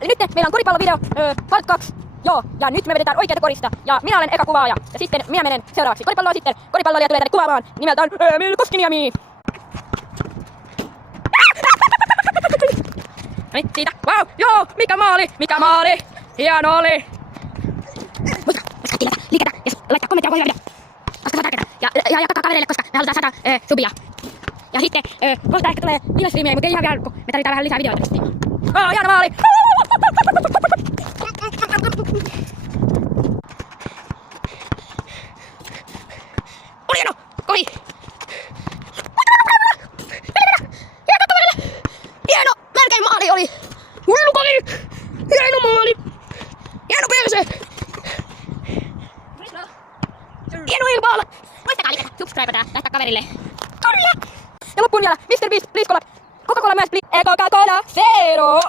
Eli nyt meillä on koripallovideo, part 2. Joo, ja nyt me vedetään oikeata korista. Ja minä olen eka kuvaaja. Ja sitten minä menen seuraavaksi koripalloa sitten. Koripalloilija tulee tänne kuvaamaan nimeltään Emil Koskiniemi. Noniin, siitä. Wow, joo, mikä maali. Hieno oli. Muistakaa liiketä ja laittaa kommenttia video. Koska se on tärkeää. Ja jakakaa kavereille, koska me halutaan 100 subia. Ja sitten kohta ehkä tulee live-streamia, mutta ei ihan vielä, kun me tarvitaan vähän lisää videoita sitten. Hieno maali. Oli hieno! Kohi! Hieno! Melkein maali oli! Hullu kohi! Hieno maali! Hieno perse! Hieno ilmaalla! Muistakaa liiketä, subscribeata, laittaa kaverille. Kyllä! Ja loppuun vielä, Mr. Beast, please collab. Coca-Cola myös, please. Coca-Cola, zero!